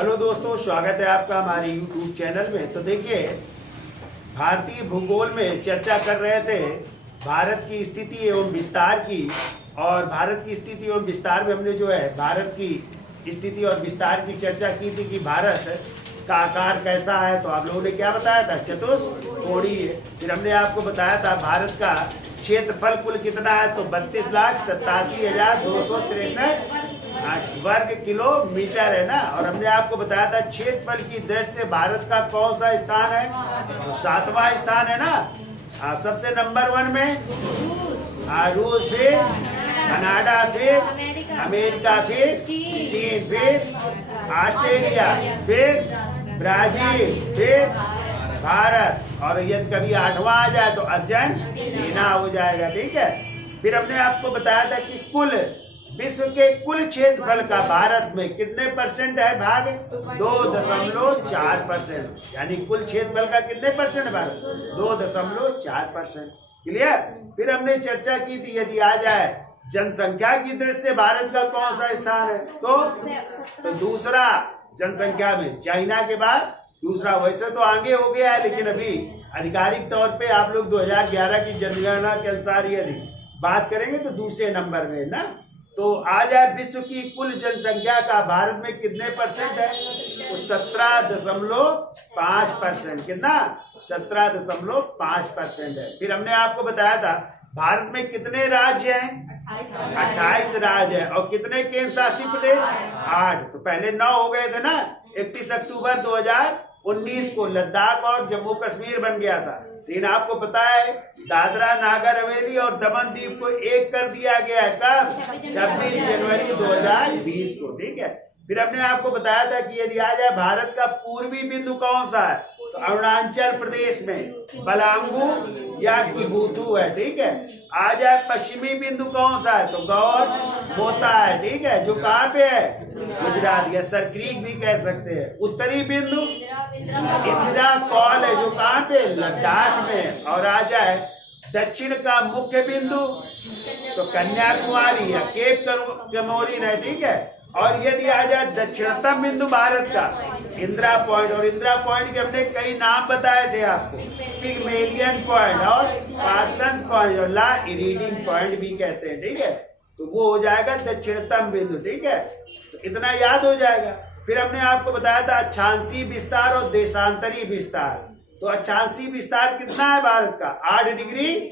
Hello दोस्तों, स्वागत है आपका हमारे YouTube चैनल में। तो देखिए, भारतीय भूगोल में चर्चा कर रहे थे भारत की स्थिति एवं विस्तार की। और भारत की स्थिति एवं विस्तार में हमने जो है भारत की स्थिति और विस्तार की चर्चा की थी कि भारत का आकार कैसा है। तो आप लोगों ने क्या बताया था? चतुष्कोणीय। फिर हमने आपको बताया था भारत का क्षेत्रफल कुल कितना है, तो 32,87,263 वर्ग किलोमीटर है ना। और हमने आपको बताया था क्षेत्रफल की दृष्टि से भारत का कौन सा स्थान है, तो 7वां स्थान है ना। सबसे नंबर 1 में रूस, फिर कनाडा, फिर अमेरिका, फिर चीन, फिर ऑस्ट्रेलिया, फिर ब्राजील, फिर भारत। और यदि कभी 8वां आ जाए तो अर्जेंटीना हो जाएगा। ठीक है। फिर हमने आपको बताया था कि कुल विश्व के कुल क्षेत्रफल का भारत में कितने परसेंट है भाग? 2.4%। यानी कुल क्षेत्रफल का कितने परसेंट है भारत? 2.4%। क्लियर। फिर हमने चर्चा की थी यदि आ जाए जनसंख्या की दृष्टि से भारत का कौन सा स्थान है, तो दूसरा जनसंख्या में चाइना के बाद दूसरा। वैसे तो आगे हो गया है, लेकिन अभी आधिकारिक तौर पे आप लोग 2011 की जनगणना के अनुसार यदि बात करेंगे तो दूसरे नंबर में ना। तो आ जाए विश्व की कुल जनसंख्या का भारत में कितने परसेंट है, तो 17.5%। कितना? 17.5% है। फिर हमने आपको बताया था भारत में कितने राज्य हैं? 28 राज्य है। और कितने केंद्र शासित प्रदेश? 8। तो पहले 9 हो गए थे ना। 31 अक्टूबर 2019 को लद्दाख और जम्मू कश्मीर बन गया था। लेकिन आपको पता है दादरा नागर हवेली और दमन दीप को एक कर दिया गया है। कब? 26 जनवरी 2020 को। ठीक है। फिर हमने आपको बताया था कि यदि आ जाए भारत का पूर्वी बिंदु कौन सा है, तो अरुणाचल प्रदेश में बलांगू या किबुथु है। ठीक है। आ जाए पश्चिमी बिंदु कौन सा है, तो गौर होता है। ठीक है। जो कहाँ पे है? गुजरात, या सर क्रीक भी कह सकते हैं। उत्तरी बिंदु इंदिरा कौल है, जो कहाँ पे? लद्दाख में। और आ जाए दक्षिण का मुख्य बिंदु, तो कन्याकुमारी या केप कमोरिन है। ठीक है। और यदि आ जाए दक्षिणतम बिंदु भारत का, इंदिरा पॉइंट। और इंदिरा पॉइंट के हमने कई नाम बताए थे आपको, पिगमेलियन पॉइंट और पार्सन्स पॉइंट और ला इरिडियन पॉइंट भी कहते हैं। ठीक है। तो वो हो जाएगा दक्षिणतम बिंदु। ठीक है। तो इतना याद हो जाएगा। फिर हमने आपको बताया था अक्षांशीय विस्तार और देशांतरी विस्तार। तो अक्षांशीय विस्तार कितना है भारत का? 8 डिग्री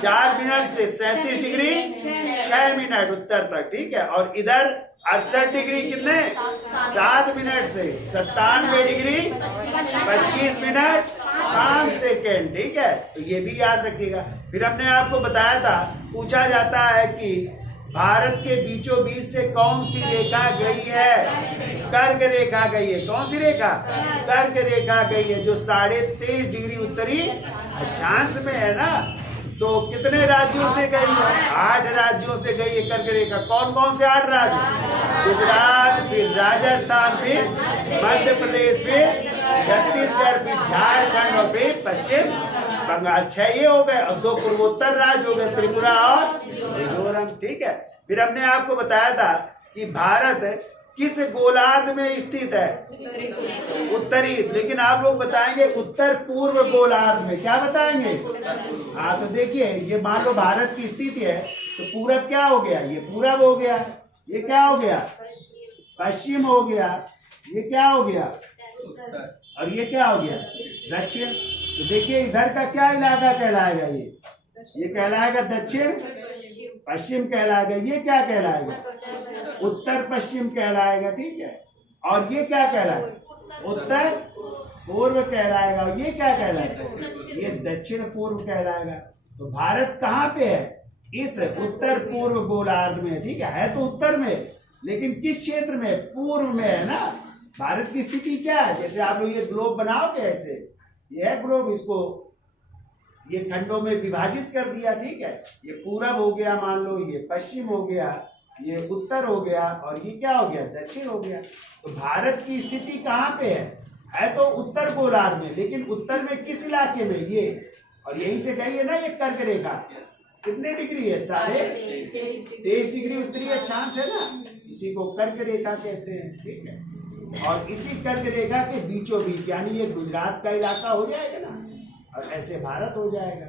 4 मिनट से 37 डिग्री 6 मिनट उत्तर तक। ठीक है। और इधर 68 डिग्री कितने? 7 मिनट से 97 डिग्री 25 मिनट 5 सेकेंड। ठीक है। तो ये भी याद रखिएगा। फिर हमने आपको बताया था, पूछा जाता है कि भारत के बीचों बीच से कौन सी रेखा गई है? कर्क रेखा गई है। कौन सी रेखा? कर्क रेखा गई है, जो 23.5 डिग्री उत्तरी अक्षांश में है ना। तो कितने राज्यों से गई है? 8 राज्यों से गई है कर्क रेखा। कौन कौन से 8 राज्य? गुजरात, फिर राजस्थान, फिर मध्य प्रदेश, फिर छत्तीसगढ़, फिर झारखंड और फिर पश्चिम बंगाल। 6 ये हो गए। और 2 पूर्वोत्तर राज्य हो गए, त्रिपुरा और मिजोरम। ठीक है। फिर हमने आपको बताया था कि भारत किस गोलार्ध में स्थित है? उत्तरी। लेकिन आप लोग बताएंगे उत्तर पूर्व गोलार्ध में। क्या बताएंगे? हाँ, तो देखिए, ये मान लो भारत की स्थिति है, तो पूरब क्या हो गया? ये पूरब हो गया। ये क्या हो गया? पश्चिम हो गया। ये क्या हो गया? और ये क्या हो गया? दक्षिण। तो देखिए, इधर का क्या इलाका कहलाएगा? ये कहलाएगा दक्षिण पश्चिम कहलाएगा। ये क्या कहलाएगा? उत्तर पश्चिम कहलाएगा। ठीक है। और ये क्या कहलाएगा? उत्तर पूर्व कहलाएगा। और ये क्या कहलाएगा? ये दक्षिण पूर्व कहलाएगा। तो भारत कहाँ पे है? इस उत्तर पूर्व गोलार्ध में। ठीक है तो उत्तर में, लेकिन किस क्षेत्र में? पूर्व में है ना। भारत की स्थिति क्या है? जैसे आप लोग ये ग्लोब बनाओगे ऐसे, ये है ग्लोब, इसको ये खंडों में विभाजित कर दिया। ठीक है। ये पूरब हो गया, मान लो ये पश्चिम हो गया, ये उत्तर हो गया, और ये क्या हो गया? दक्षिण हो गया। तो भारत की स्थिति कहाँ पे है तो उत्तर गोलार्ध में। लेकिन उत्तर में किस इलाके में? ये। और यहीं से गई है ना ये कर्क रेखा। कितने डिग्री है? 23.5 डिग्री उत्तरी अक्षांश है ना, इसी को कर्क रेखा कहते हैं। ठीक है। और इसी कर्क रेखा के बीचों बीच, यानी ये गुजरात का इलाका हो जाएगा ना, और ऐसे भारत हो जाएगा,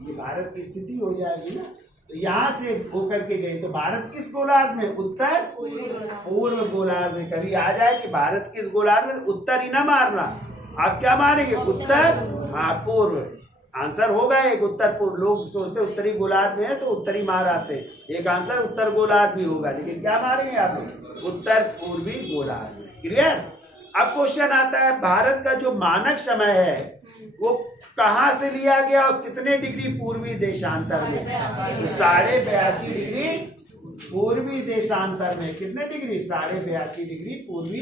ये भारत की स्थिति हो जाएगी ना। तो यहाँ से होकर के गए तो भारत किस गोलार्ध में? उत्तर पूर्व गोलार्ध में। कभी आ जाए कि भारत किस गोलार्ध में, उत्तर ही ना मारना, आप क्या मारेंगे? उत्तर, हाँ पूर्व। आंसर होगा एक उत्तर पूर्व। लोग सोचते उत्तरी गोलार्ध में है तो उत्तरी मार आते, एक आंसर उत्तर गोलार्ध भी होगा, लेकिन क्या मारेंगे आप लोग? उत्तर पूर्वी गोलार्ध। क्लियर? अब क्वेश्चन आता है भारत का जो मानक समय है वो कहाँ से लिया गया और कितने डिग्री पूर्वी देशांतर में? तो 82.5 डिग्री पूर्वी देशांतर में। कितने डिग्री? 82.5 डिग्री पूर्वी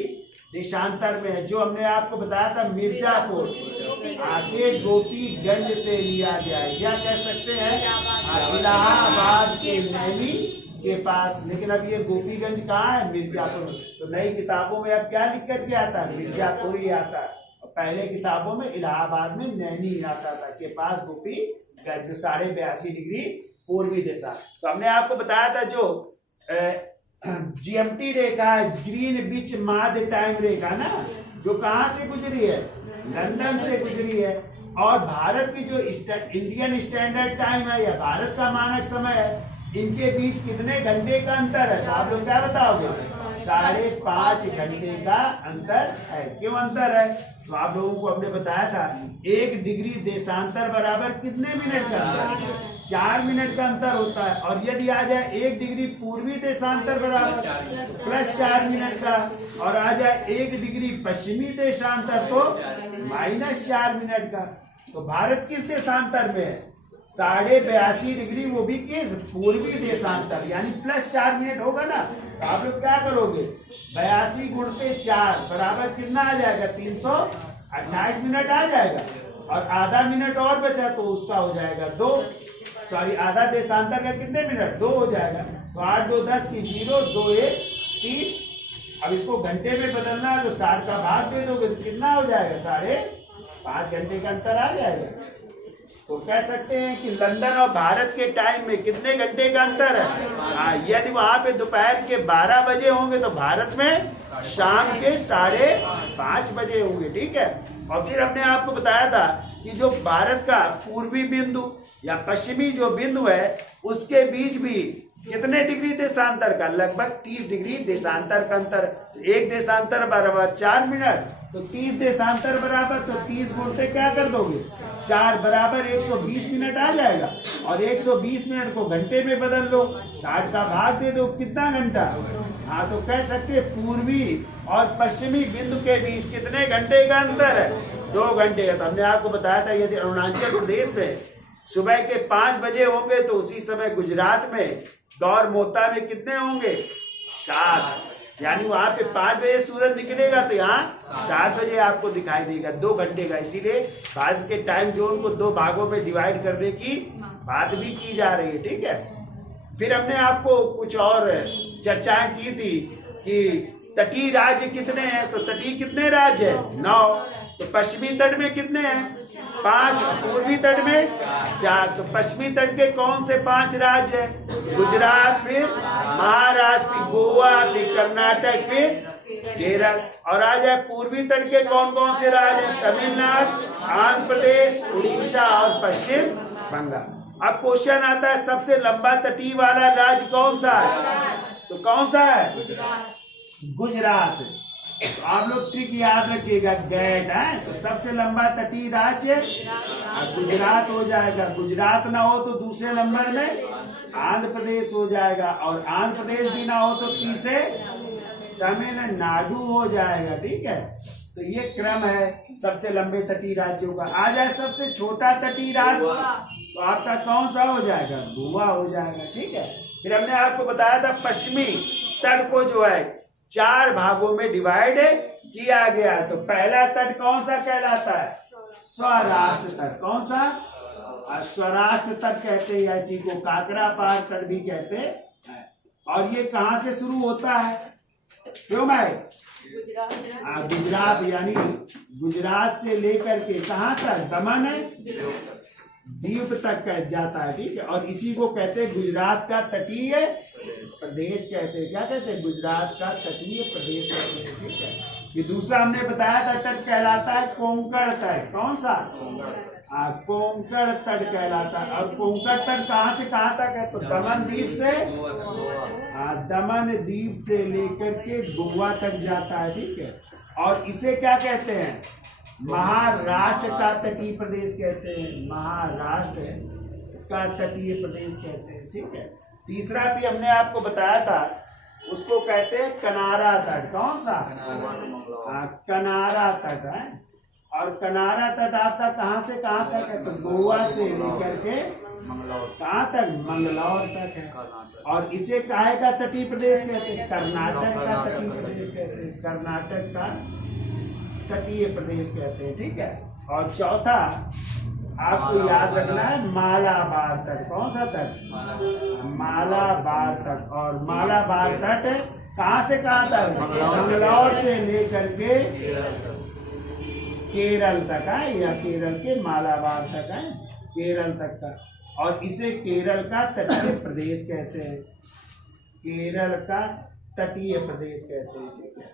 देशांतर में है, जो हमने आपको बताया था मिर्जापुर आगे गोपीगंज से लिया गया है। क्या कह सकते हैं? इलाहाबाद के नैनी के पास। लेकिन अब ये गोपीगंज कहाँ है? मिर्जापुर। तो नई किताबों में अब क्या लिख कर के आता है? मिर्जापुर ही आता है। पहले किताबों में इलाहाबाद में नैनी आता था के पास गोपीगंज, जो 82.5 डिग्री पूर्वी दिशा। तो हमने आपको बताया था जो जीएमटी रेखा, ग्रीनविच माध्य टाइम रेखा ना, जो कहाँ से गुजरी है? लंदन से गुजरी है। और भारत की जो इंडियन स्टैंडर्ड टाइम है या भारत का मानक समय है, इनके बीच कितने घंटे का अंतर है? तो आप लोग क्या बताओगे? 5.5 घंटे का अंतर है। क्यों अंतर है? तो आप लोगों को हमने बताया था 1 डिग्री देशांतर बराबर कितने मिनट का? 4 मिनट का अंतर होता है। और यदि आ जाए 1 डिग्री पूर्वी देशांतर बराबर +4 मिनट का, और आ जाए 1 डिग्री पश्चिमी देशांतर तो -4 मिनट का। तो भारत किस देशांतर में है? 82.5 डिग्री, वो भी किस? पूर्वी देशांतर, यानी +4 मिनट होगा ना। तो आप लोग क्या करोगे? 82 × 4 बराबर कितना आ जाएगा? 328 मिनट आ जाएगा। और आधा मिनट और बचा तो उसका हो जाएगा 2, सॉरी आधा देशांतर का कितने मिनट? 2 हो जाएगा। तो 8 2 10 की 0, 2 1 3। अब इसको घंटे में बदलना है तो 60 का भाग दे दोगे तो कितना हो जाएगा? 5.5 घंटे का अंतर आ जाएगा। तो कह सकते हैं कि लंदन और भारत के टाइम में कितने घंटे का अंतर है? यदि वहां पे दोपहर के 12 बजे होंगे तो भारत में शाम के 5:30 बजे होंगे। ठीक है। और फिर हमने आपको बताया था कि जो भारत का पूर्वी बिंदु या पश्चिमी जो बिंदु है उसके बीच भी कितने डिग्री देशांतर का? लगभग 30 डिग्री देशांतर का अंतर। एक देशांतर बराबर 4 मिनट, तो 30 देशांतर बराबर, तो 30 गुणते क्या कर दोगे? 4 बराबर 120 मिनट आ जाएगा। और 120 मिनट को घंटे में बदल लो, 60 का भाग दे दो, कितना घंटा? हाँ, तो कह सकते हैं पूर्वी और पश्चिमी बिंदु के बीच कितने घंटे का अंतर है? 2 घंटे का। तो हमने आपको बताया था यदि अरुणाचल प्रदेश में सुबह के 5 बजे होंगे तो उसी समय गुजरात में गौर मोता में कितने होंगे? 7। यानी वहां पे 5 बजे सूरज निकलेगा तो यहाँ 7 बजे आपको दिखाई देगा। 2 घंटे का। इसीलिए भारत के टाइम जोन को 2 भागों में डिवाइड करने की बात भी की जा रही है। ठीक है। फिर हमने आपको कुछ और चर्चाएं की थी कि तटीय राज्य कितने हैं। तो तटीय कितने राज्य है? 9। तो पश्चिमी तट में कितने हैं? 5। पूर्वी तट में 4। तो पश्चिमी तट के कौन से 5 राज्य हैं? गुजरात, फिर महाराष्ट्र, फिर गोवा, फिर कर्नाटक, फिर केरल। और आ जाए पूर्वी तट के कौन कौन से राज्य हैं? तमिलनाडु, आंध्र प्रदेश, उड़ीसा और पश्चिम बंगाल। अब क्वेश्चन आता है सबसे लंबा तटीय वाला राज्य कौन सा है? तो कौन सा है? गुजरात। आप लोग ट्रिक याद रखिएगा, गैट है। तो सबसे लंबा तटीय राज्य गुजरात हो जाएगा। गुजरात ना हो तो दूसरे नंबर में आंध्र प्रदेश हो जाएगा, और आंध्र प्रदेश भी ना हो तो तीसरे तमिलनाडु हो जाएगा। ठीक है। तो ये क्रम है सबसे लंबे तटीय राज्यों का। आ जाए सबसे छोटा तटीय राज्य तो आपका कौन सा हो जाएगा? गोवा हो जाएगा। ठीक है। फिर हमने आपको बताया था पश्चिमी तट को जो है 4 भागों में डिवाइड किया गया। तो पहला तट कौन सा कहलाता है? स्वराष्ट्र तट। कौन सा? स्वराष्ट्र तट कहते हैं, इसी को काकरा पार तट भी कहते हैं। और ये कहाँ से शुरू होता है? क्यों भाई? गुजरात, यानी गुजरात से लेकर के कहाँ तक? दमन है द्वीप तक जाता है। ठीक है। और इसी को कहते हैं गुजरात का तटीय प्रदेश कहते हैं। क्या कहते हैं? गुजरात का तटीय प्रदेश कहते हैं। ठीक है। ये दूसरा हमने बताया था तट कहलाता है कोंकण तट। कौन सा? कोंकण तट कहलाता है। और कोंकण तट कहाँ से कहाँ तक है? तो दमन द्वीप से, दमन द्वीप से लेकर के गोवा तक जाता है। ठीक है। और इसे क्या कहते हैं? महाराष्ट्र का तटीय प्रदेश कहते हैं। महाराष्ट्र का तटीय प्रदेश कहते हैं। ठीक है। तीसरा भी हमने आपको बताया था, उसको कहते हैं कनारा तट। कौन सा? कनारा तट है। और कनारा तट आपका कहाँ से कहाँ तक है? तो गोवा से लेकर के कहाँ तक? मंगलौर तक है। और इसे काहे का तटीय प्रदेश कहते हैं? कर्नाटक का तटीय प्रदेश कहते हैं। कर्नाटक का तटीय प्रदेश कहते हैं। ठीक है। और चौथा आपको याद रखना है मालाबार तट। कौन सा तट? मालाबार तट। और मालाबार तट कहाँ से कहाँ तक? मंगलौर से लेकर के केरल तक है, या केरल के मालाबार तक है, केरल तक का। और इसे केरल का तटीय प्रदेश कहते हैं। केरल का तटीय प्रदेश कहते हैं। ठीक है।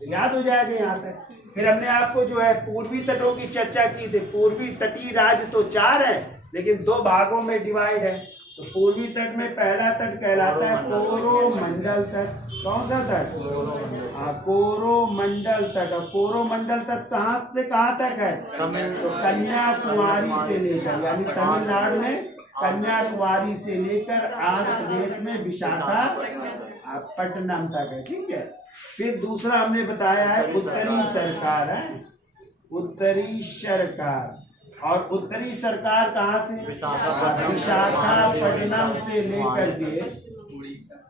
याद हो जाएगा यहाँ तक। फिर हमने आपको जो है पूर्वी तटों की चर्चा की थी। पूर्वी तटीय राज्य तो 4 है, लेकिन 2 भागों में डिवाइड है। तो पूर्वी तट में पहला तट कहलाता है कोरोमंडल तट। कौन सा तट? कोरोमंडल तट। और कोरोमंडल तट कहाँ से कहाँ तक है? तो कन्याकुमारी से लेकर, यानी तमिलनाडु में कन्याकुमारी से लेकर आंध्र प्रदेश में विशाखापट्टनम तक है। ठीक है। फिर दूसरा हमने बताया है उत्तरी सरकार है। उत्तरी सरकार। और उत्तरी सरकार कहाँ से? विशाखापट्टनम से लेकर के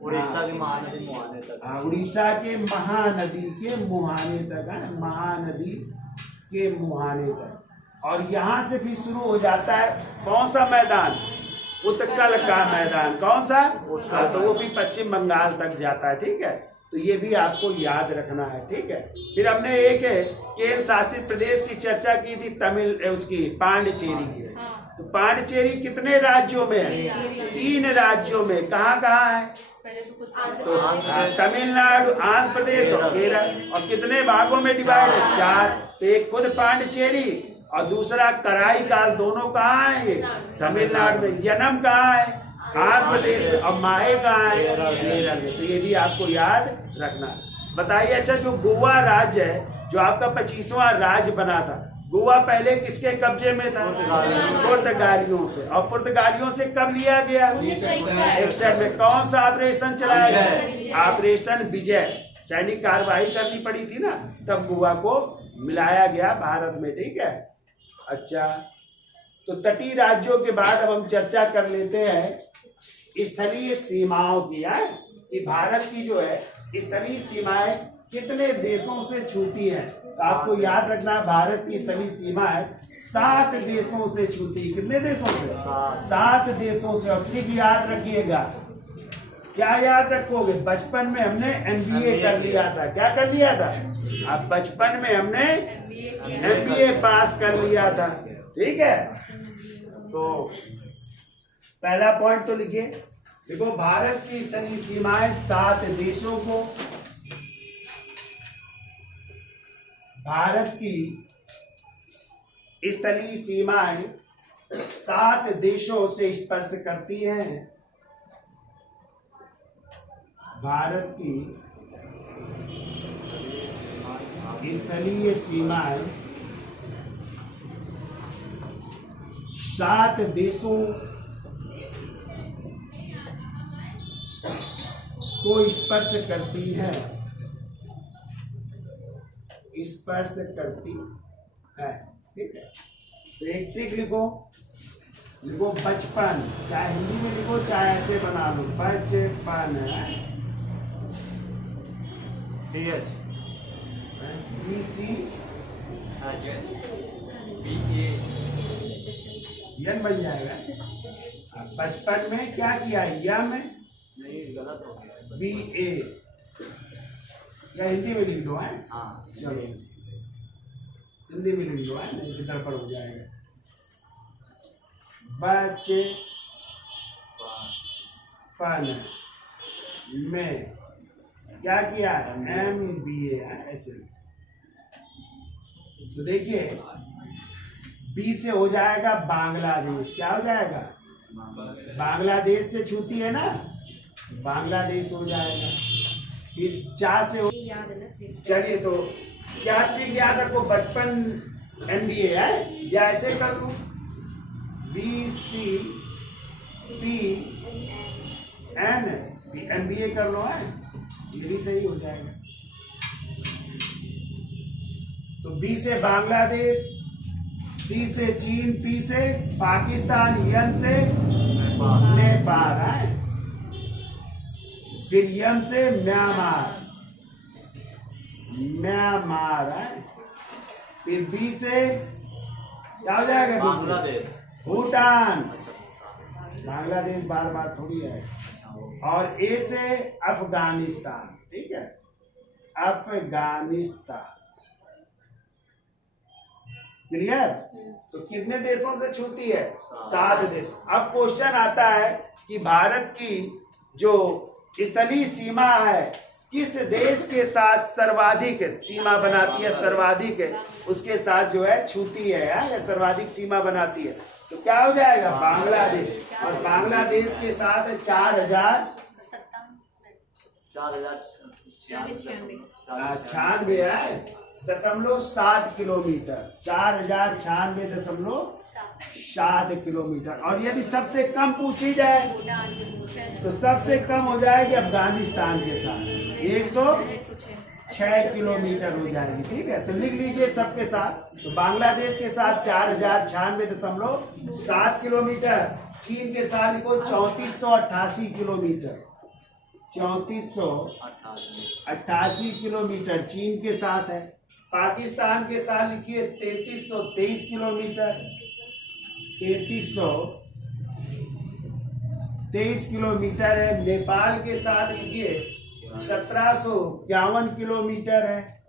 उड़ीसा के महानदी मुहाने तक। उड़ीसा के महानदी के मुहाने तक है। महानदी के मुहाने तक। और यहाँ से भी शुरू हो जाता है कौन सा मैदान? उत्कल का मैदान। कौन सा? तो वो भी पश्चिम बंगाल तक जाता है। ठीक है। तो ये भी आपको याद रखना है। ठीक है। फिर हमने एक केंद्र शासित प्रदेश की चर्चा की थी, तमिल उसकी पांडिचेरी की। तो पांडिचेरी कितने राज्यों में है? 3 राज्यों में। कहाँ कहाँ है? तो तमिलनाडु, आंध्र प्रदेश और केरल। और कितने भागों में डिवाइड है? 4। तो एक खुद पांडिचेरी और दूसरा कराईकाल, दोनों कहाँ है? ये तमिलनाडु में। जन्म कहाँ है? आंध्र प्रदेश में। और माहे कहाँ है? केरल में। तो ये भी आपको याद रखना। बताइए, अच्छा जो गोवा राज्य है, जो आपका 25वां राज्य बना था, गोवा पहले किसके कब्जे में था? पुर्तगालियों से। और पुर्तगालियों से कब लिया गया? 61 में। कौन सा ऑपरेशन चलाया गया? ऑपरेशन विजय। सैनिक कार्रवाई करनी पड़ी थी ना, तब गोवा को मिलाया गया भारत में। ठीक है। अच्छा, तो तटीय राज्यों के बाद अब हम चर्चा कर लेते हैं स्थलीय सीमाओं की। है कि भारत की जो है स्थलीय सीमाएं कितने देशों से छूती है? तो आपको याद रखना, भारत की स्थलीय सीमा है 7 देशों से छूती है। कितने देशों से? 7 देशों से। और ठीक याद रखिएगा। क्या याद रखोगे? बचपन में हमने MBA कर लिया था। क्या कर लिया था? अब बचपन में हमने MBA पास कर लिया था। ठीक है। तो पहला पॉइंट तो लिखिए। देखो, भारत की स्थलीय सीमाएं 7 देशों को, भारत की स्थलीय सीमाएं 7 देशों से स्पर्श करती हैं। भारत की स्थलीय सीमाएं 7 देशों को स्पर्श करती है। स्पर्श करती है। ठीक है। तो एक ट्रिक लिखो। लिखो बचपन, चाहे हिंदी में लिखो चाहे ऐसे बना लो। बचपन है यन बन जाएगा। बचपन में क्या किया? यम गलत हो गया। BA या हिंदी में लिख दो है। हाँ चलो हिंदी में लिख दो है, नहीं तो गड़बड़ हो जाएगा। बचपन में क्या किया? MBA ऐसे। तो देखिए बी से हो जाएगा बांग्लादेश। क्या हो जाएगा? बांग्लादेश से छूती है ना, बांग्लादेश हो जाएगा। इस 4 से चलिए तो क्या ट्रिक याद रखो, बचपन MBA है या ऐसे कर लूं BCPN MBA कर लो है, ये भी सही हो जाएगा। तो B से बांग्लादेश, C से चीन, P से पाकिस्तान, N से नेपाल है, फिर M से म्यांमार है, फिर B से क्या हो जाएगा? बांग्लादेश, भूटान। बांग्लादेश बार बार थोड़ी है। और A से अफगानिस्तान। ठीक है, अफगानिस्तान। क्लियर? तो कितने देशों से छूती है? 7 देशों। अब क्वेश्चन आता है कि भारत की जो स्थलीय सीमा है किस देश के साथ सर्वाधिक सीमा बनाती है, सर्वाधिक उसके साथ जो है छूती है या सर्वाधिक सीमा बनाती है? तो क्या हो जाएगा? बांग्लादेश। और बांग्लादेश के साथ 4096 है 0.7 किलोमीटर, 4096.7 किलोमीटर। और यदि सबसे कम पूछी जाए तो सबसे कम हो जाएगी अफगानिस्तान के साथ 106 किलोमीटर हो जाएगी। ठीक है, तो लिख लीजिए सबके साथ। तो बांग्लादेश के साथ 4096.7 किलोमीटर, चीन के साथ लिखो 3488 किलोमीटर, 3488 किलोमीटर चीन के साथ है। पाकिस्तान के साथ लिखिए 3323 किलोमीटर, 3323 किलोमीटर है। नेपाल के साथ लिखिए 1751 किलोमीटर है,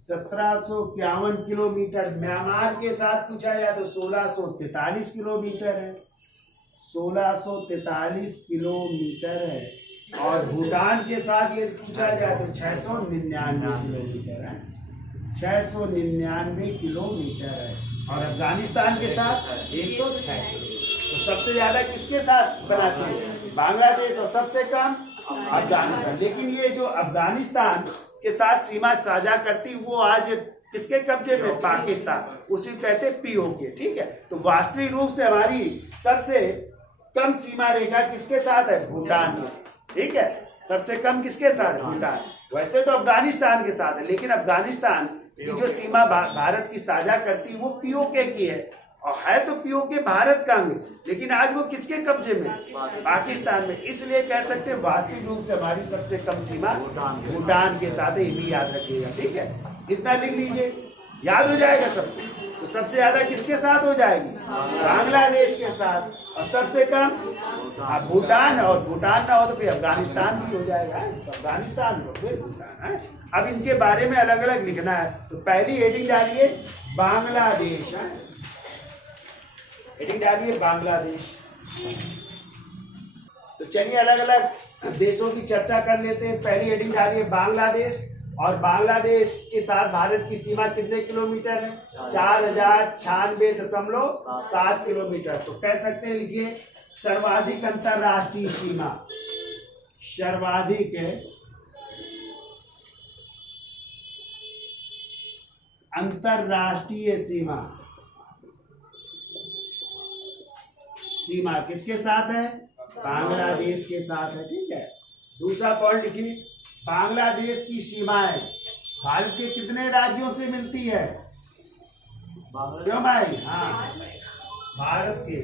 1751 किलोमीटर। म्यांमार के साथ पूछा जाए तो 1643 किलोमीटर है, 1643 किलोमीटर है। और भूटान के साथ ये पूछा जाए तो 699 किलोमीटर है, 699 किलोमीटर है। और अफगानिस्तान के साथ 106 किलोमीटर। तो सबसे ज्यादा किसके साथ बनाते हैं? बांग्लादेश। और सबसे कम अफगानिस्तान। लेकिन ये जो अफगानिस्तान के साथ सीमा साझा करती वो आज किसके कब्जे में? पाकिस्तान। उसी कहते हैं POK। ठीक है, तो वास्तविक रूप से हमारी सबसे कम सीमा रेखा किसके साथ है? भूटान के। ठीक है, सबसे कम किसके साथ? भूटान। वैसे तो अफगानिस्तान के साथ है, लेकिन अफगानिस्तान की जो सीमा भारत की साझा करती वो POK की है। और है तो POK भारत का अंग, लेकिन आज वो किसके कब्जे में? पाकिस्तान में। इसलिए कह सकते हैं वास्तविक रूप से हमारी सबसे कम सीमा भूटान के साथ है। ये भी याद रखिएगा। ठीक है, इतना लिख लीजिए, याद हो जाएगा सबसे। तो सबसे ज्यादा किसके साथ हो जाएगी? बांग्लादेश के साथ। और सबसे कम भूटान। और भूटान ना हो तो फिर अफगानिस्तान भी हो जाएगा। तो अफगानिस्तान हो फिर भूटान है। अब इनके बारे में अलग अलग लिखना है। तो पहली हेडिंग डालिए बांग्लादेश है, हेडिंग डालिए बांग्लादेश। तो चलिए अलग अलग देशों की चर्चा कर लेते हैं। पहली हेडिंग डालिए बांग्लादेश। और बांग्लादेश के साथ भारत की सीमा कितने किलोमीटर है? 4096.7 किलोमीटर। तो कह सकते हैं, लिखिए सर्वाधिक अंतरराष्ट्रीय सीमा, सर्वाधिक अंतरराष्ट्रीय सीमा, सीमा किसके साथ है? बांग्लादेश के साथ है। ठीक है, दूसरा पॉइंट लिखिए बांग्लादेश की सीमाएं भारत के कितने राज्यों से मिलती है? क्यों भाई? हाँ, भारत के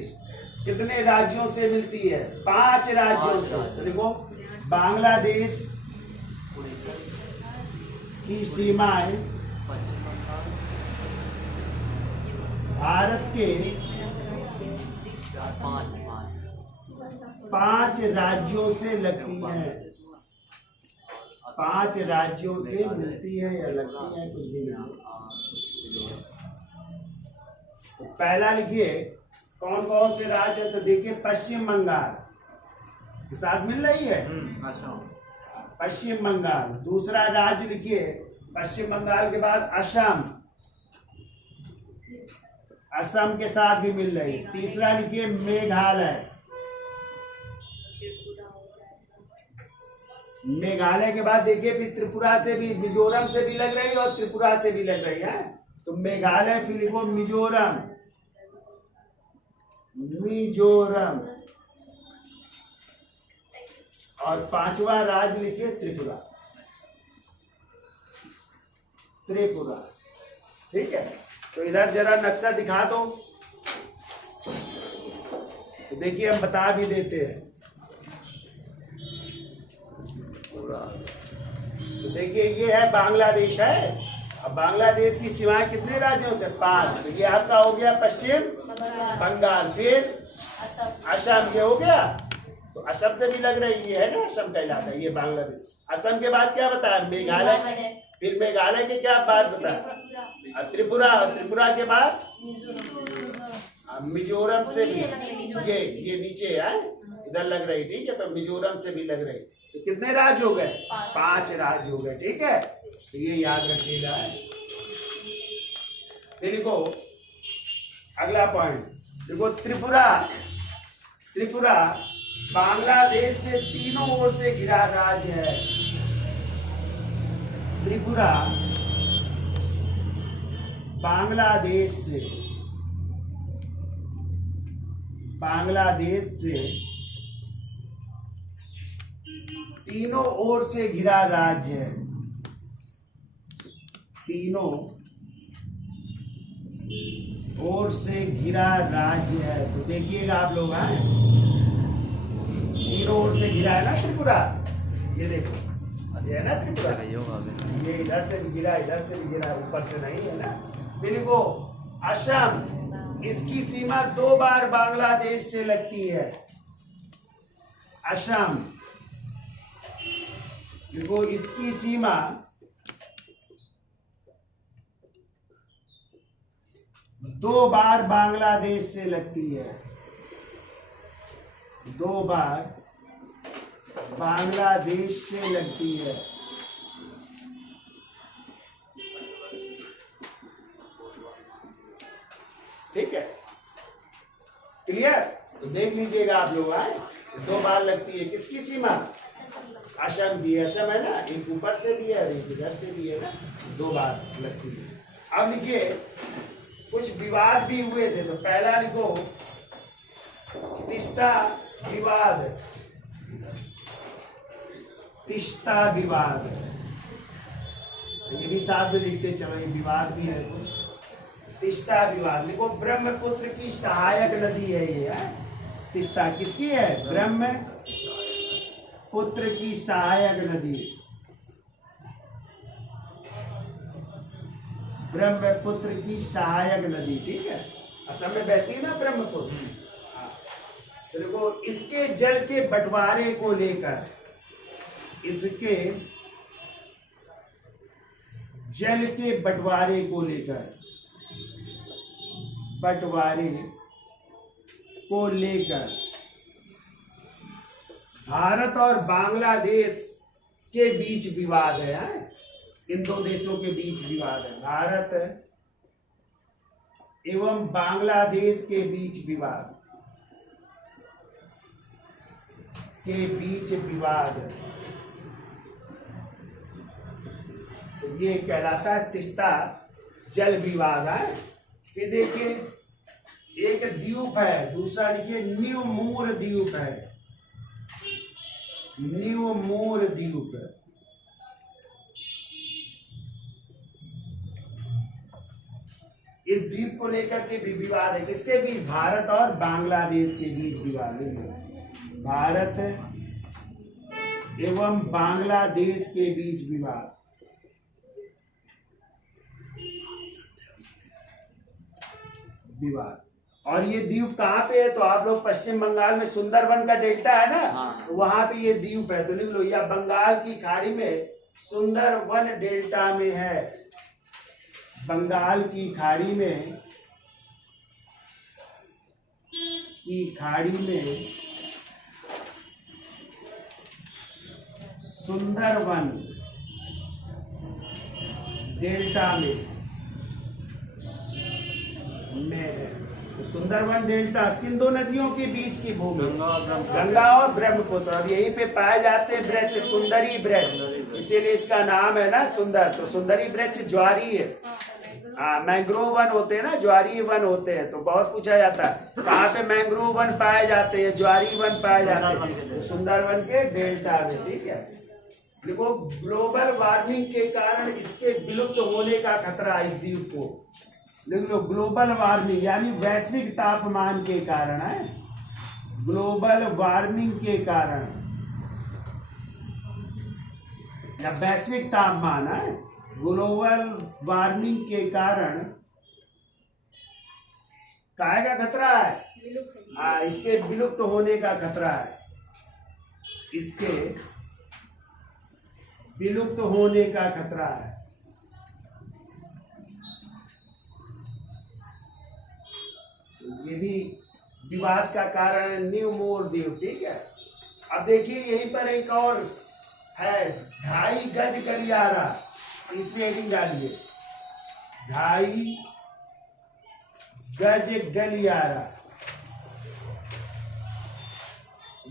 कितने राज्यों से मिलती है? 5 राज्यों से। तो देखो बांग्लादेश की सीमाएं भारत के 5 राज्यों से लगती है, 5 राज्यों से मिलती है या लगती है, कुछ भी नहीं। तो पहला लिखिए कौन कौन से राज्य है? तो देखिए पश्चिम बंगाल के साथ मिल रही है, पश्चिम बंगाल। दूसरा राज्य लिखिए पश्चिम बंगाल के बाद असम, असम के साथ भी मिल रही। तीसरा लिखिए मेघालय, मेघालय के बाद देखिए फिर त्रिपुरा से भी, मिजोरम से भी लग रही और त्रिपुरा से भी लग रही है। तो मेघालय, फिर लिखो मिजोरम, मिजोरम, और पांचवा राज्य लिखिए त्रिपुरा, त्रिपुरा। ठीक है, तो इधर जरा नक्शा दिखा दो। तो देखिए हम बता भी देते हैं। तो देखिए ये है बांग्लादेश है। अब बांग्लादेश की सीमाएं कितने राज्यों से? 5। तो ये आपका हो गया पश्चिम बंगाल, फिर असम, ये हो गया। तो असम से भी लग रही है ना, असम का इलाका ये बांग्लादेश। असम के बाद क्या बताया? मेघालय, फिर मेघालय के क्या बात बताया? त्रिपुरा, और त्रिपुरा के बाद मिजोरम से भी, ये नीचे है इधर लग रही। ठीक है, तो मिजोरम से भी लग रही। तो कितने राज्य हो गए? 5 राज्य हो गए। ठीक है, तो ये याद रखिएगा। देखो अगला पॉइंट, देखो त्रिपुरा, त्रिपुरा बांग्लादेश से तीनों ओर से घिरा राज्य है। त्रिपुरा बांग्लादेश से, बांग्लादेश से तीनों ओर से घिरा राज्य है, तीनों ओर से घिरा राज्य है। तो देखिएगा आप लोग, हैं तीनों ओर से घिरा है ना त्रिपुरा। ये देखो, ये है ना त्रिपुरा, ये इधर से भी गिरा, इधर से भी गिरा, ऊपर से नहीं है ना। फिर वो असम, इसकी सीमा 2 बार बांग्लादेश से लगती है। असम, देखो इसकी सीमा 2 बार बांग्लादेश से लगती है, 2 बार बांग्लादेश से लगती है। ठीक है, क्लियर? तो देख लीजिएगा आप लोग, आए 2 बार लगती है। किसकी सीमा? असम की, असम है ना, एक ऊपर से भी है, एक इधर से भी है ना, 2 बार लगती है। अब लिखिए कुछ विवाद भी हुए थे। तो पहला लिखो तीस्ता विवाद, तीस्ता विवाद। ये भी साथ में लिखते चलो, ये विवाद भी है कुछ। तीस्ता विवाद लिखो, ब्रह्मपुत्र की सहायक नदी है ये, है तीस्ता। किसकी है? ब्रह्मपुत्र की सहायक नदी, ब्रह्मपुत्र की सहायक नदी। ठीक है, असम में बहती है ना ब्रह्मपुत्र। तो देखो इसके जल के बंटवारे को लेकर, इसके जल के बंटवारे को लेकर, बंटवारे को लेकर भारत और बांग्लादेश के बीच विवाद है। इन 2 देशों के बीच विवाद है, भारत एवं बांग्लादेश के बीच विवाद, के बीच विवाद। तो ये कहलाता है तीस्ता जल विवाद है। फिर देखिए एक द्वीप है, दूसरा लिखिए न्यूमूर द्वीप है, न्यूमूर द्वीप। इस द्वीप को लेकर के भी विवाद है। किसके बीच? भारत और बांग्लादेश के बीच विवाद है। भारत एवं बांग्लादेश के बीच विवाद। विवाद। और ये द्वीप कहाँ पे है? तो आप लोग पश्चिम बंगाल में सुंदरबन का डेल्टा है ना, तो वहां पे ये द्वीप है। तो लिख लो, या बंगाल की खाड़ी में सुंदरबन डेल्टा में है, बंगाल की खाड़ी में, सुंदरवन डेल्टा में है। तो सुंदरवन डेल्टा किन दो नदियों के बीच की भूमि? गंगा और ब्रह्मपुत्र। और यहीं पे पाए जाते हैं वृक्ष, सुंदरी वृक्ष, इसीलिए इसका नाम है ना सुंदर। तो सुंदरी वृक्ष ज्वारी है। मैंग्रोव वन होते हैं ना, ज्वारी वन होते हैं। तो बहुत पूछा जाता है कहाँ पे मैंग्रोव वन पाए जाते हैं, ज्वारी वन पाए जाते हैं? तो सुंदरवन के डेल्टा में। ठीक है, देखो ग्लोबल वार्मिंग के कारण इसके विलुप्त होने का खतरा है। इस द्वीप को लिख लो, ग्लोबल वार्मिंग यानी वैश्विक तापमान के कारण है। ग्लोबल वार्मिंग के कारण या वैश्विक तापमान है, ग्लोबल वार्मिंग के कारण काहे का खतरा है? इसके विलुप्त होने का खतरा है। इसके विलुप्त होने का खतरा है। ये भी विवाद का कारण है, न्यू मोर द्वीप। ठीक है, अब देखिए यहीं पर एक और है, 2.5 गज गलियारा। इसमें हेडिंग डालिए, 2.5 गज गलियारा,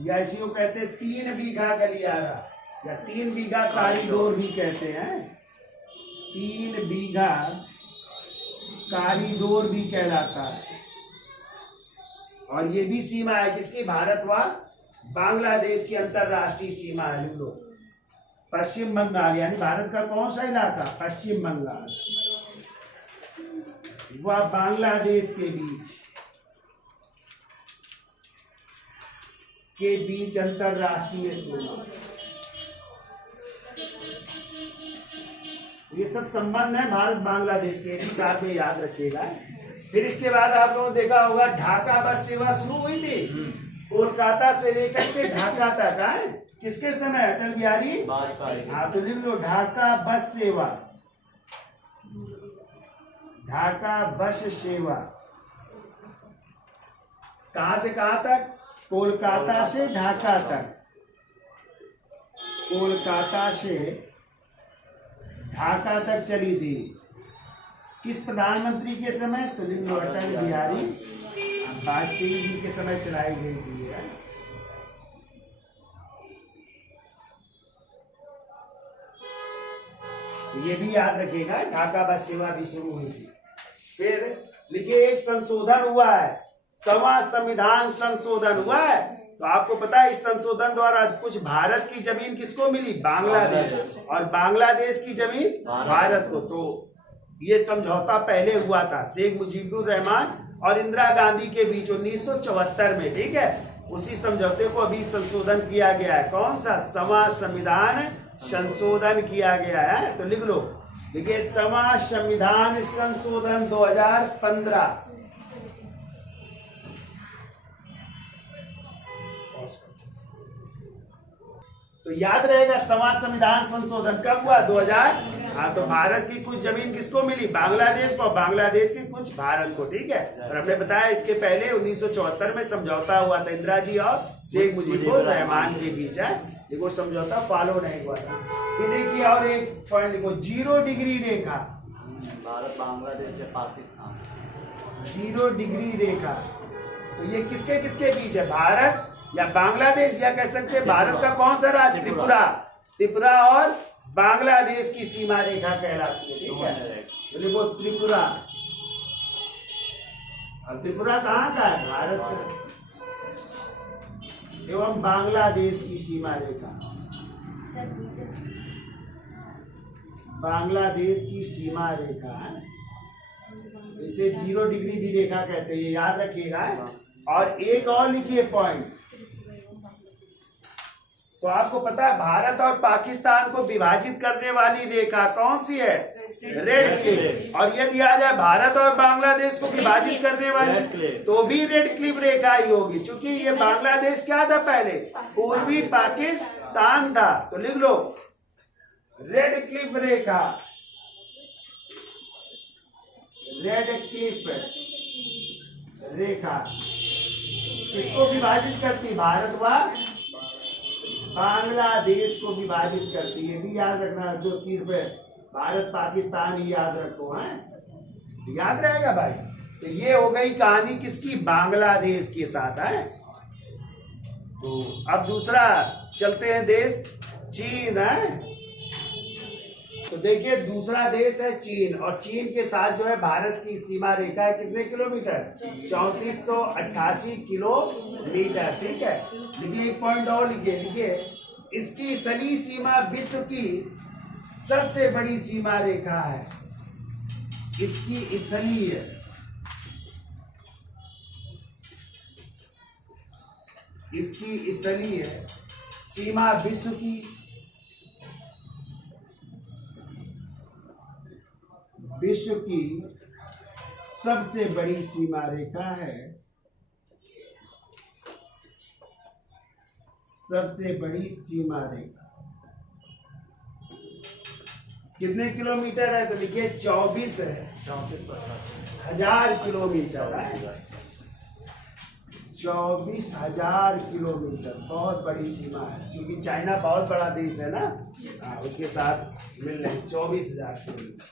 या इसी को कहते हैं 3 बीघा गलियारा, या 3 बीघा कॉरिडोर भी कहते हैं। 3 बीघा कॉरिडोर भी कहलाता है। और ये भी सीमा है किसकी? भारत व बांग्लादेश की अंतरराष्ट्रीय सीमा है। लिख लो, पश्चिम बंगाल यानी भारत का कौन सा इलाका? पश्चिम बंगाल व बांग्लादेश के बीच अंतरराष्ट्रीय सीमा। ये सब संबंध है भारत बांग्लादेश के, भी साथ में याद रखिएगा। फिर इसके बाद आप लोगों ने देखा होगा ढाका बस सेवा शुरू हुई थी कोलकाता से लेकर के ढाका तक है। किसके समय? अटल बिहारी वाजपेयी। हाँ, तो लिख लो, ढाका बस सेवा, ढाका बस सेवा कहां से कहां तक? कोलकाता से ढाका तक। कोलकाता से ढाका तक चली थी। किस प्रधानमंत्री के समय? तो लिख लो, अटल बिहारी वाजपेयी जी के समय चलाई गई थी। ये भी याद रखिएगा, ढाका बस सेवा भी शुरू हुई थी। फिर लिखिए, एक संशोधन हुआ है, 6वां संविधान संशोधन हुआ है। तो आपको पता है इस संशोधन द्वारा कुछ भारत की जमीन किसको मिली? बांग्लादेश, और बांग्लादेश की जमीन भारत को। तो ये समझौता पहले हुआ था शेख मुजीबुर रहमान और इंदिरा गांधी के बीच 1974 में। ठीक है, उसी समझौते को अभी संशोधन किया गया है। कौन सा? 6वां संविधान संशोधन किया गया है। तो लिख लो, देखिए 6वां संविधान संशोधन 2015। तो याद रहेगा 6वां संविधान संशोधन कब हुआ? 2000। हाँ, तो भारत की कुछ जमीन किसको मिली? बांग्लादेश को, बांग्लादेश की कुछ भारत को। ठीक है, और हमने बताया इसके पहले 1974 में समझौता हुआ था इंदिरा जी और शेख मुजीबुर रहमान के बीच है, लेकिन वो समझौता फॉलो नहीं हुआ था। फिर देखिए और एक पॉइंट लिखो, 0 डिग्री रेखा। भारत बांग्लादेश से पाकिस्तान, 0 डिग्री रेखा। तो ये किसके किसके बीच है? भारत या बांग्लादेश, या कह सकते हैं भारत का कौन सा राज्य? त्रिपुरा। त्रिपुरा और बांग्लादेश की सीमा रेखा कहलाती है। ठीक है, तो देखो त्रिपुरा, अब त्रिपुरा कहाँ का है? भारत का एवं बांग्लादेश की सीमा रेखा, बांग्लादेश की सीमा रेखा है, इसे 0 डिग्री भी रेखा कहते हैं, ये याद रखिएगा। और एक और लिखिए पॉइंट, तो आपको पता है भारत और पाकिस्तान को विभाजित करने वाली रेखा कौन सी है? Red Cliff. और यदि आ जाए भारत और बांग्लादेश को विभाजित करने वाली, तो भी रेड क्लिफ रेखा ही होगी, क्योंकि ये बांग्लादेश क्या था पहले? पूर्वी पाकिस्तान था। तो लिख लो, रेड क्लिफ रेखा, रेड क्लिफ रेखा किसको विभाजित करती? भारत व बांग्लादेश को विभाजित करती है। भी याद रखना, जो सिर्फ भारत पाकिस्तान ही याद रखो, हैं याद रहेगा भाई। तो ये हो गई कहानी किसकी, बांग्लादेश के साथ है। तो अब दूसरा चलते हैं देश चीन है। तो देखिए दूसरा देश है चीन, और चीन के साथ जो है भारत की सीमा रेखा है कितने किलोमीटर, 3488 किलोमीटर। ठीक है, लिखिए एक पॉइंट और लिखिए, इसकी स्थलीय सीमा विश्व की सबसे बड़ी सीमा रेखा है। इसकी स्थलीय सीमा विश्व की सबसे बड़ी सीमा रेखा है। सबसे बड़ी सीमा रेखा कितने किलोमीटर है, तो लिखिए 24,000 किलोमीटर है। 24,000 किलोमीटर, बहुत बड़ी सीमा है। क्योंकि चाइना बहुत बड़ा देश है ना, उसके साथ मिल रहे 24,000 किलोमीटर।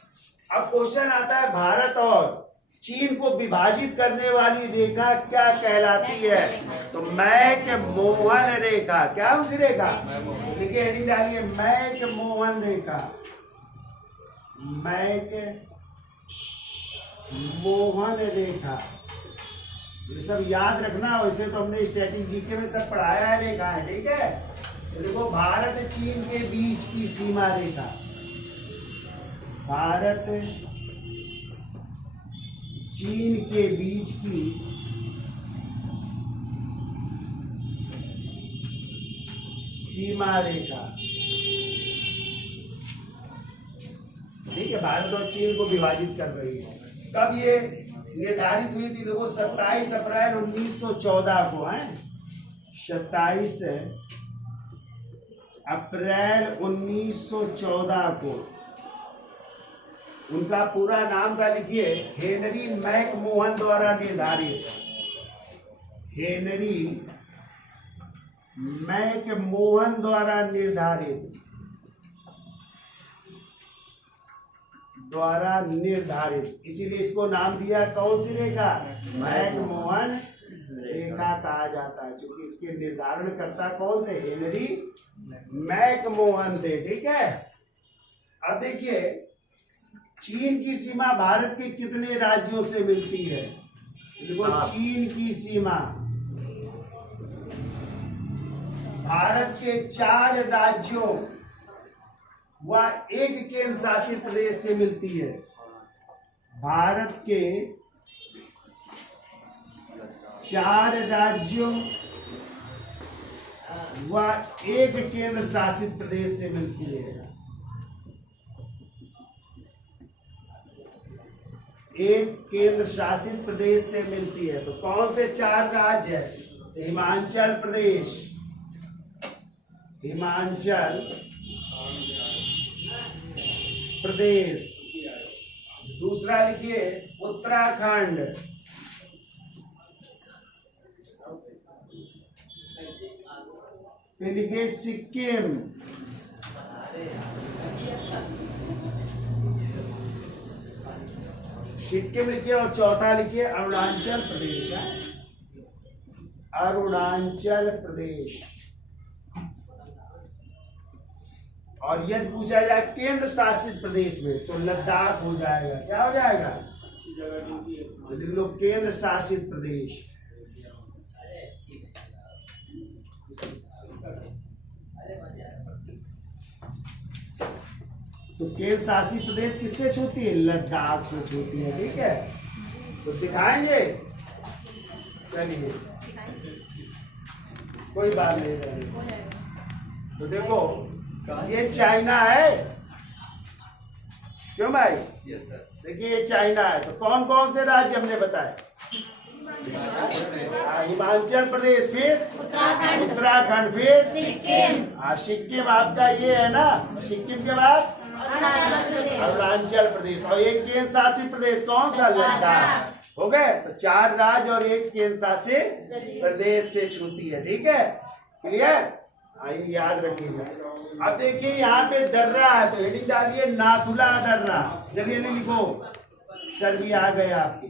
अब क्वेश्चन आता है, भारत और चीन को विभाजित करने वाली रेखा क्या कहलाती है, तो मैक मोहन रेखा। क्या उस रेखा, लिखिए हेडिंग डालिए, मैक मोहन रेखा। मैक मोहन रेखा, ये सब याद रखना। वैसे तो हमने स्ट्रेटेजी में सब पढ़ाया है रेखा है, ठीक है। तो देखो भारत चीन के बीच की सीमा रेखा, भारत चीन के बीच की सीमा रेखा, ठीक है। भारत और चीन को विभाजित कर रही है। कब ये निर्धारित हुई थी, देखो 27 अप्रैल 1914 को है। 27 अप्रैल 1914 को। उनका पूरा नाम था, लिखिए, हेनरी मैकमोहन द्वारा निर्धारित। हेनरी मैकमोहन द्वारा निर्धारित, इसीलिए इसको नाम दिया कौन सी रेखा, मैकमोहन रेखा कहा जाता है। क्योंकि इसके निर्धारण करता कौन थे, हेनरी मैकमोहन थे, ठीक है। अब देखिए चीन की सीमा भारत के कितने राज्यों से मिलती है, देखो चीन की सीमा भारत के 4 राज्यों व एक केंद्र शासित प्रदेश से मिलती है। भारत के 4 राज्यों व एक केंद्र शासित प्रदेश से मिलती है। एक केंद्र शासित प्रदेश से मिलती है। तो कौन से 4 राज्य है, हिमाचल प्रदेश, हिमाचल प्रदेश। दूसरा लिखिए उत्तराखंड, फिर लिखिए सिक्किम, लिखिए, और चौथा लिखिए अरुणाचल प्रदेश है, अरुणाचल प्रदेश। और यदि पूछा जाए केंद्र शासित प्रदेश में तो लद्दाख हो जाएगा। क्या हो जाएगा, लिख लो केंद्र शासित प्रदेश। तो केंद्र शासित प्रदेश किससे छूती है, लद्दाख से छूती है, ठीक है। तो दिखाएंगे, चलिए कोई बात नहीं। तो देखो ये चाइना है, क्यों भाई, यस सर। देखिए ये चाइना है। तो कौन कौन से राज्य हमने बताए, हिमाचल प्रदेश, फिर उत्तराखंड, फिर सिक्किम आपका ये है ना। सिक्किम के बाद अरुणाचल प्रदेश, और एक केंद्र शासित प्रदेश कौन सा, लद्दाख। हो गए, तो 4 राज्य और एक केंद्र शासित प्रदेश से छूती है, ठीक है, क्लियर। आइए याद रखिएगा। अब देखिए यहाँ पे दर्रा है तो हेडिंग डालिए नाथुला दर्रा। जल्दी जल्दी लिखो, सर भी आ गए आपके।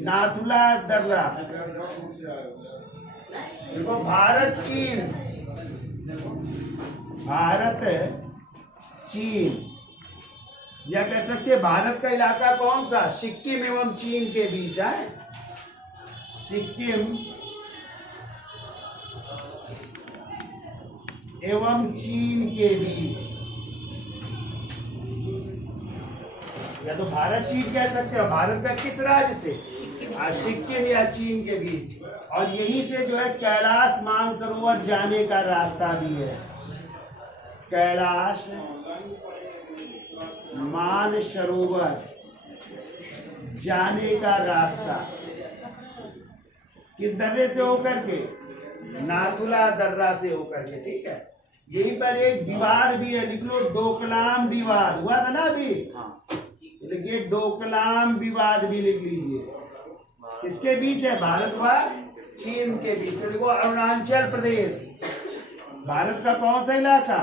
नाथुला दर्रा। देखो भारत चीन, भारत चीन, या कह सकते हैं भारत का इलाका कौन सा? सिक्किम एवं चीन के बीच है। सिक्किम एवं चीन के बीच, या तो भारत चीन कह सकते हो। भारत का किस राज्य से? सिक्किम या चीन के बीच। और यहीं से जो है कैलाश मानसरोवर जाने का रास्ता भी है। कैलाश मानसरोवर जाने का रास्ता किस दर्रे से होकर के? नाथुला दर्रा से होकर के। ठीक है, यहीं पर एक विवाद भी है, लिख लो डोकलाम विवाद। हुआ था ना अभी? देखिए डोकलाम विवाद भी लिख लीजिए। किसके बीच है? भारत व चीन के बीच। तो लिखो अरुणाचल प्रदेश। भारत का कौन सा इलाका?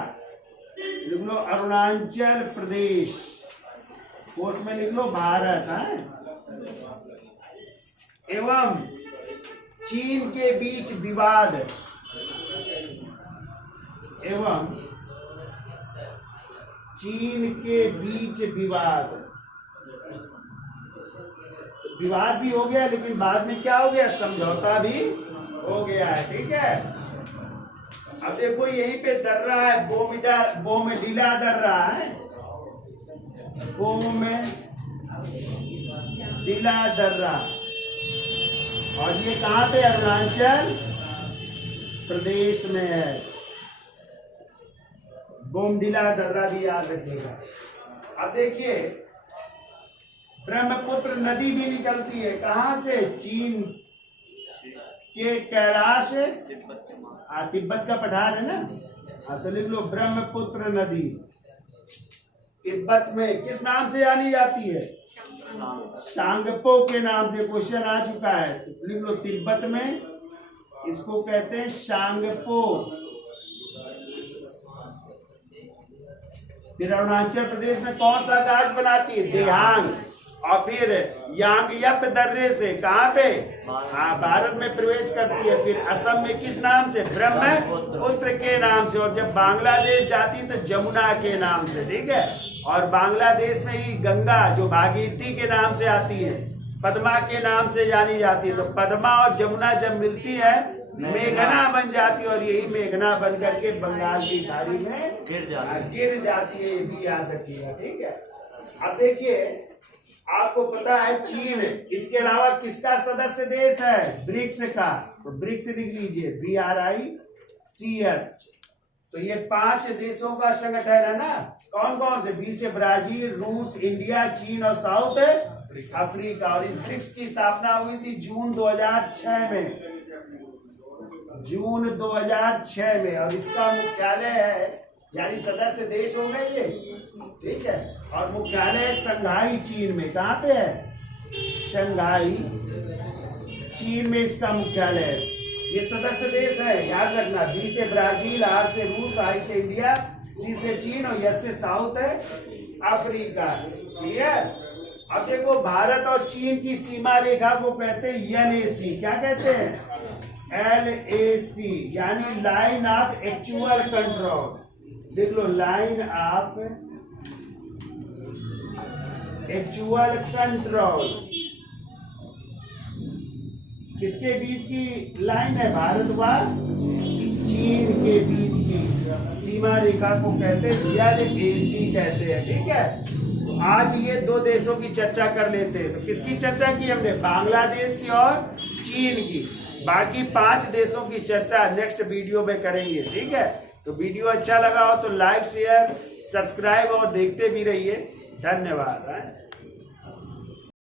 लिख लो अरुणाचल प्रदेश। पोस्ट में लिख लो भारत है, एवं चीन के बीच विवाद, एवं चीन के बीच विवाद। विवाद भी हो गया, लेकिन बाद में क्या हो गया? समझौता भी हो गया है। ठीक है, अब देखो यहीं पे दर्रा है, बोमडिला दर्रा है, बोमडिला दर्रा। और ये कहाँ पे? अरुणाचल प्रदेश में है। बोमडिला दर्रा भी याद रखिएगा। अब देखिए ब्रह्मपुत्र नदी भी निकलती है कहाँ से? चीन के कैलाश, तिब्बत का पठार है ना। तो लिख लो ब्रह्मपुत्र नदी। तिब्बत में किस नाम से जानी जाती है? शांगपो के नाम से। क्वेश्चन आ चुका है, तो लिख लो तिब्बत में इसको कहते हैं शांगपो। फिर अरुणाचल प्रदेश में कौन सा घाट बनाती है? देहांग। और फिर यांगयप दर्रे से कहाँ पे? भारत में प्रवेश करती है। फिर असम में किस नाम से? ब्रह्मपुत्र के नाम से। और जब बांग्लादेश जाती है तो जमुना के नाम से। ठीक है, और बांग्लादेश में ही गंगा जो भागीरथी के नाम से आती है, पद्मा के नाम से जानी जाती है। तो पद्मा और जमुना जब मिलती है मेघना बन जाती है, और यही मेघना बन करके बंगाल की खाड़ी में गिर जाती है। ये भी याद रखिएगा। ठीक है, अब देखिए आपको पता है चीन इसके अलावा किसका सदस्य देश है? ब्रिक्स का। तो ब्रिक्स लिख लीजिए, BRICS। तो ये 5 देशों का संगठन है ना। कौन कौन से? बी से ब्राजील, रूस, इंडिया, चीन और साउथ अफ्रीका। और इस ब्रिक्स की स्थापना हुई थी जून 2006 में। जून 2006 में। और इसका मुख्यालय है, यानी सदस्य देश हो गए ये। ठीक है, और मुख्यालय शंघाई चीन में। कहाँ पे है? शंघाई चीन में इसका मुख्यालय है। ये सदस्य देश है, याद रखना। बी से ब्राजील, आर से रूस, आई से इंडिया, सी से चीन और एस से साउथ अफ्रीका। क्लियर? अब देखो भारत और चीन की सीमा रेखा को कहते हैं LAC। क्या कहते हैं? LAC, यानी लाइन ऑफ एक्चुअल कंट्रोल। देख लो, लाइन ऑफ एक्चुअल कंट्रोल। किसके बीच की लाइन है? भारत व चीन के बीच की सीमा रेखा को कहते हैं LAC कहते हैं। ठीक है, तो आज ये 2 देशों की चर्चा कर लेते हैं। तो किसकी चर्चा की हमने? बांग्लादेश की और चीन की। बाकी 5 देशों की चर्चा नेक्स्ट वीडियो में करेंगे। ठीक है, तो वीडियो अच्छा लगा हो तो लाइक, शेयर, सब्सक्राइब और देखते भी रहिए। धन्यवाद।